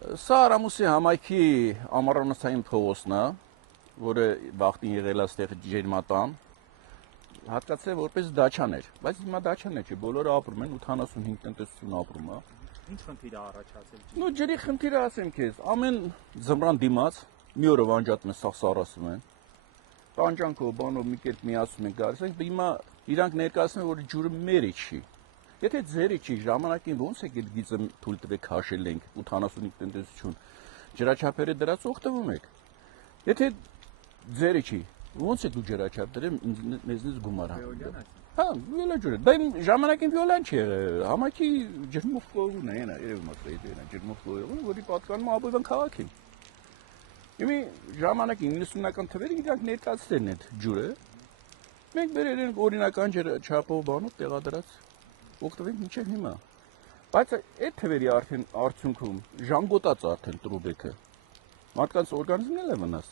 Սա Արամուսի համայնքի ամառանոցային փողոցն է, որը վաղտին եղել է այստեղ ջերմատան, հատկացել որպես դաչան էր, բայց հիմա դաչան չէ, բոլորը ապրում են 85 տնտեսություն ապրում է։ Ինչ խնդիր է առաջացել։ Ну ջրի խնդիրը ասեմ քեզ, ամեն ձմռան դիմաց մի օրով անջատում են, սաղ ասում են։ Տանջանքով, բանով մի կերպ միացում են գալիս, հիմա իրանք ներկայացնում են, որ ջուրը մերը չի։ Եթե ձերը չի, ժամանակին ոնց եք այդ գիծը թույլ տվեք հաշել ենք 85 տնտեսություն, ջրաչափերը դրած օգտվում եք։ Եթե ձերը չի, ոնց եք դու ջրաչափ դրեմ, մեզնից գումար հա։ Հա, վիոլա ջուրը, դա ժամանակին վիոլան չի եղել, համակի ջրմուխտողն է, այնա, երևի մատրեիդ այնա, ջրմուխտողը, որի պատկանում Աբովյան քաղաքին։ Իմի ժամանակին 90-ական թվերին իրանք ներկայացրել են այդ ջուրը։ Մենք բերել ենք օրինական ջրաչափով բանով տեղադրած օգտվենք մինչև հիմա։ Բայց այդ թվերի արդյունքում ժանգոտած արդեն տրուբեկը։ Մարդկանց օրգանիզմն էլ է վնաս։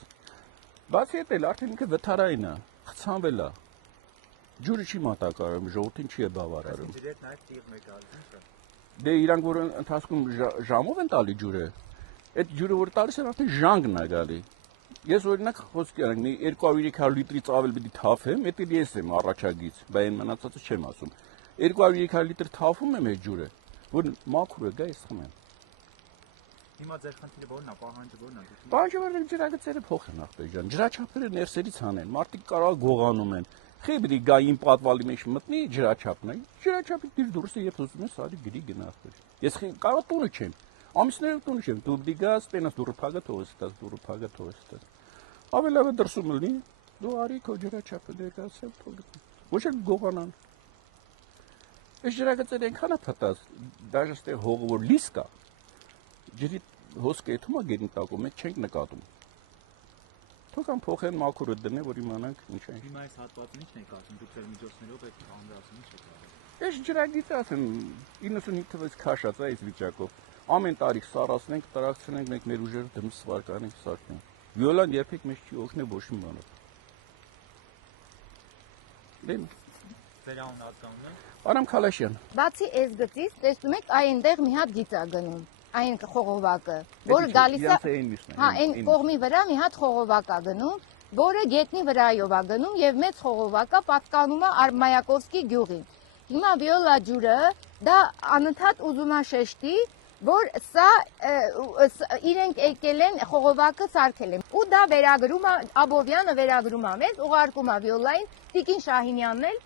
Բացի այդ էլ արդեն ինքը վթարային է, խցանվել է։ Ջուրը չի մատակարարում, ժողովրդին չի բավարարում։ Ջրի հետ նաև տիղ մեկ ալի։ Դե իրանք որ ընթացքում ժամով են տալի ջուրը։ Այդ ջուրը որ տալիս են արդեն ժանգն է գալի։ Ես օրինակ խոսքի արեմ, 200-300 լիտրից ավել պիտի թափեմ, դա էլ ես եմ առաջագից, բայց այն մնացածը չեմ ասում։ 200-300 լիտր թափում եմ այդ ջուրը, որ մաքուրը գա ես խմեմ։ Հիմա ձեր խնդիրը ո՞րն է, պահանջը ո՞րն է։ Պահանջը որ ջրագծերը փոխեն ախպեջան, ջրաչափերը ներսերից հանեն, մարդիկ կարող գողանում են։ Խի պիտի գա իմ պատվալի մեջ մտնի ջրաչափն է։ Ջրաչափը դիր դուրս է երբ ուզում ես, արի գրի գնա ախպեջ։ Ես կարող տունը չեմ։ Ամիսներով տունը չեմ, դու պիտի գաս, տենաս դուրը փագա թողես տաս, դուրը փագա թողես տաս։ Ավելավը դրսում լինի, դու արի քո ջրաչափը ներկայացրել թողես։ Ոչ էլ գողանան։ Այս ջրագծերը այնքան է փտած, դաժե այստեղ հողը որ լիս կա, ջրի հոսքը եթում է գերին տակում, մենք չենք նկատում։ Թողան փոխեն մաքուրը դնեն, որ իմանանք ինչ է։ Հիմա այս հատվածն ի՞նչն եք ասում, դուք ձեր միջոցներով եք անդրադառնում, ինչ եք արել։ Այս ջրագիծը ասեմ 95 թվականից քաշած է այս վիճակով։ Ամեն տարի սարացնենք, տրակցնենք, մենք մեր ուժերը դմս սվարկանենք, սարքնենք։ Վիոլան երբեք մեզ չի օգնել ոչ մի բանով։ Դե Ձեր անունը ածանունը։ Արամ Քալաշյան։ Բացի այս գծից, տեսնում եք, այնտեղ մի հատ գիծ է գնում, այն խողովակը, որը գալիս է, հա, այն կողմի վրա մի հատ խողովակ է գնում, որը գետնի վրայով է գնում եւ մեծ խողովակը պատկանում է Արմայակովսկի գյուղին։ Հիմա Վիոլա ջուրը դա անընդհատ ուզում է շեշտի, որ սա իրենք եկել են խողովակը սարքել են։ Ու դա վերագրում է Աբովյանը վերագրում է մեզ, ուղարկում է Վիոլային, Տիկին Շահինյանն էլ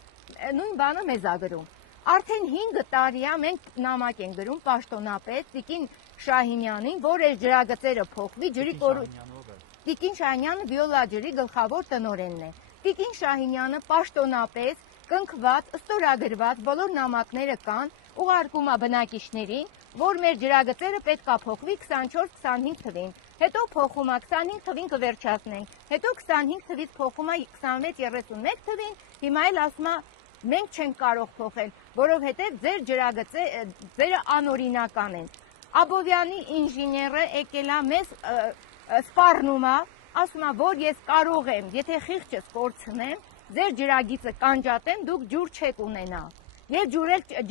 նույն բանը մեզ է գրում։ Արդեն 5 տարի է մենք նամակ ենք գրում պաշտոնապետ Տիկին Շահինյանին, որ այս ջրագծերը փոխվի, ջրի Տիկին Շահինյանը Վիոլա ջրի գլխավոր տնօրենն է։ Տիկին Շահինյանը պաշտոնապետ կնքված, ստորագրված բոլոր նամակները կան, ուղարկում է բնակիչներին, որ մեր ջրագծերը պետք է փոխվի 24-25 թվին։ Հետո փոխում է 25 թվին կվերջացնենք։ Հետո 25 թվից փոխում է 26-31 թվին, հիմա էլ ասում է մենք չենք կարող փոխել, որովհետև ձեր ջրագծերը անօրինական են։ Աբովյանի ինժեները եկել է մեզ սպառնում է, ասում է, որ ես կարող եմ, եթե խիղճս կորցնեմ, ձեր ջրագիծը կանջատեմ, դուք ջուր չեք ունենա եւ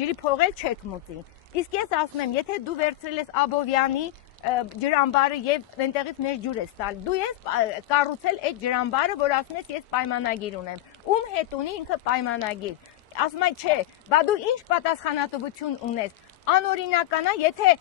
ջրի փողել չեք մուծի։ Իսկ ես ասում եմ, եթե դու վերցրել ես Աբովյանի ջրամբարը եւ այնտեղից մեր ջուր ես տալ, դու ես կառուցել այդ ջրամբարը, որ ասում ես ես պայմանագիր ունեմ։ Ում հետ ունի ինքը պայմանագիր։ Ասում է, չէ, բա դու ինչ պատասխանատվություն ունես։ Անօրինական է, եթե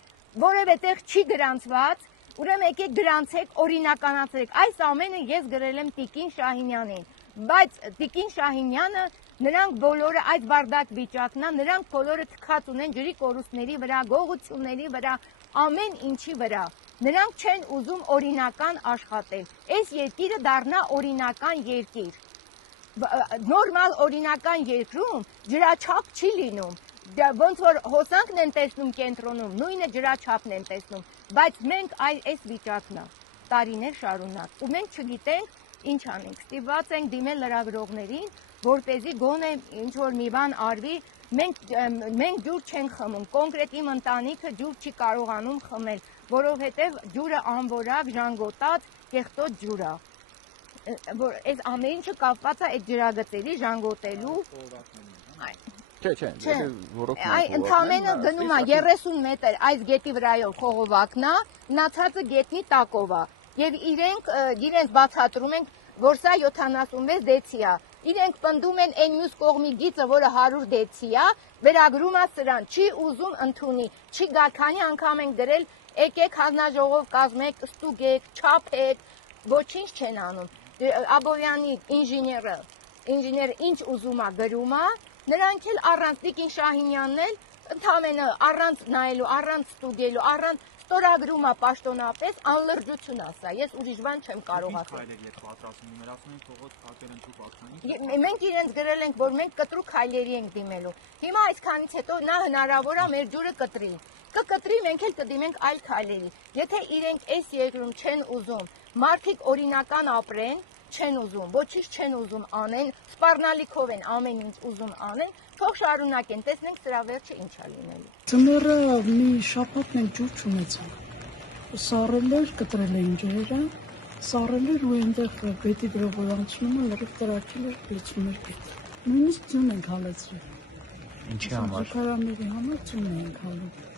որևէ տեղ չի գրանցված, ուրեմն եկեք գրանցեք, օրինականացրեք։ Այս ամենը ես գրել եմ Տիկին Շահինյանին, բայց Տիկին Շահինյանը նրանք բոլորը այդ բարդակ վիճակն է, նրանք բոլորը թքած ունեն ջրի կորուստների վրա, գողությունների վրա, ամեն ինչի վրա։ Նրանք չեն ուզում օրինական աշխատել։ Այս երկիրը դառնա օրինական երկիր։ Նորմալ օրինական երկրում ջրաչափ չի լինում։ Ոնց որ հոսանքն են տեսնում կենտրոնում, նույնը ջրաչափն են տեսնում, բայց մենք այս վիճակն է տարիներ շարունակ։ Ու մենք չգիտենք ինչ անենք։ Ստիպված ենք դիմել լրագրողներին, որպեսզի գոնե ինչ որ մի բան արվի, մենք ջուր չենք խմում, կոնկրետ իմ ընտանիքը ջուր չի կարողանում խմել, որովհետև ջուրը անվորակ, ժանգոտած, կեղտոտ ջուր է։ Որ այս ամեն ինչը կապված է այդ ջրագծերի ժանգոտելու Չէ, որոք Այ ընդամենը գնում է 30 մետր այս գետի վրայով խողովակն է, մնացածը գետնի տակով է։ Եվ իրենց բացատրում են, որ սա 76 դեցի է։ Իրենք պնդում են այն մյուս կողմի գիծը, որը 100 դեցի է, վերագրում է սրան, չի ուզում ընդունի, չի գա, քանի անգամ են գրել, եկեք հանձնաժողով կազմեք, ստուգեք, չափեք, ոչինչ չեն անում։ Աբովյանի ինժեները ինչ ուզում է գրում է, նրանք էլ առանց Տիկին Շահինյանն էլ ընդամենը առանց նայելու, առանց ստուգելու, առանց ստորագրում է պաշտոնապես անլրջություն ասա, ես ուրիշ բան չեմ կարող ասել։ Մենք իրենց գրել ենք, որ մենք կտրուկ քայլերի ենք դիմելու։ Հիմա այսքանից հետո նա հնարավոր է մեր ջուրը կտրի։ Կկտրի, մենք էլ կդիմենք այլ քայլերի։ Եթե իրենք այս երկրում չեն ուզում մարդիկ օրինական ապրեն, չեն ուզում, ոչինչ չեն ուզում անեն, սպառնալիքով են ամեն ինչ ուզում անեն, թող շարունակեն, տեսնենք սրա վերջը ինչ է լինելու։ Ձմեռը մի շաբաթ մենք ջուր չունեցանք։ Սառել էր, կտրել էին ջրերը, սառել էր ու այնտեղ գետի վրա որ անցնում է, լրիվ տրակել էր, լցում էր գետը։ Նույնիսկ ձուն ենք հալեցրել։ Ինչի համար։ Զուգարանների համար ձուն ենք հալեցրել։